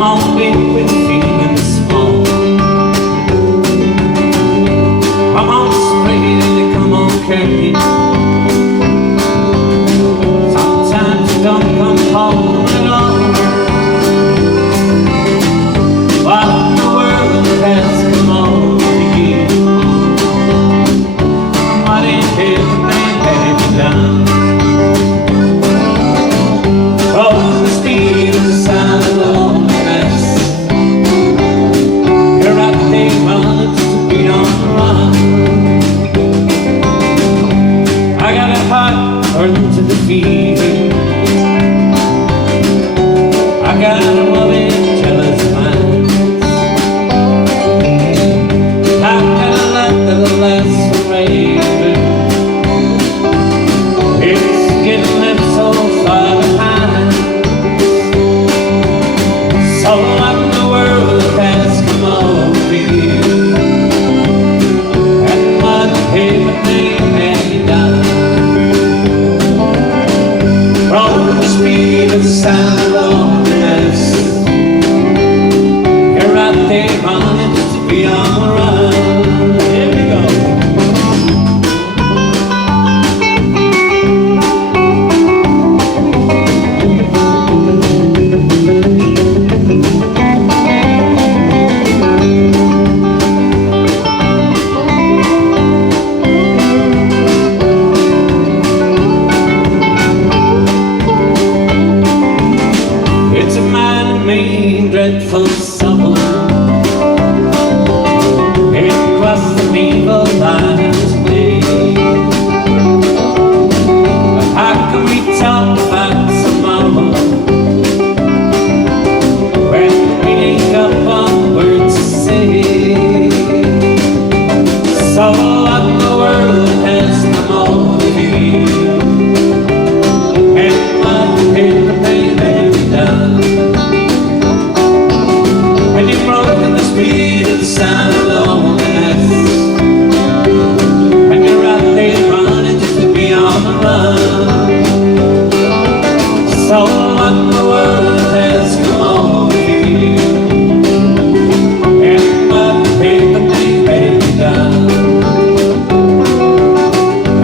Come on, baby, we're feeling small. Come on, straight and come on, carry. Sometimes you don't come home at all. But the world has come on to you. What ain't everything had you done? Oh, the speed of the sound of loneliness. You're out there running to be on the run. I got a heart burning to the fever. I got a loving, jealous mind. How can I let the last forever? It's getting left so far behind. So what in the world has come over you? And what everything have you done? From the speed of the sound of loneliness, you're out there running just to be on the run. Here we go. It's a man-made dreadful sorrow. It crossed the evil line today. But how can we talk about tomorrow when we ain't got one word to say? So what in the world has come over you? And what everything have you done? When you're broken the speed of the sound of loneliness, and you're out there running just to be on the run. So what in the world has come over you? And what everything have you done?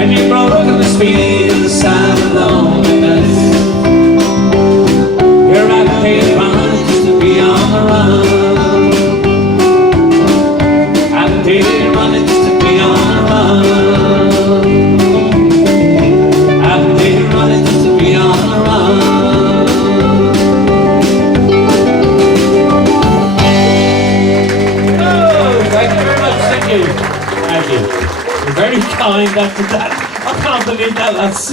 And you're broken the speed of the sound of loneliness, you're out there running just to be on the run. Running just to be on the run. Out there running just to be on the run. Oh, thank you very much. Thank you. Thank you. You're very kind after that. I can't believe that. That's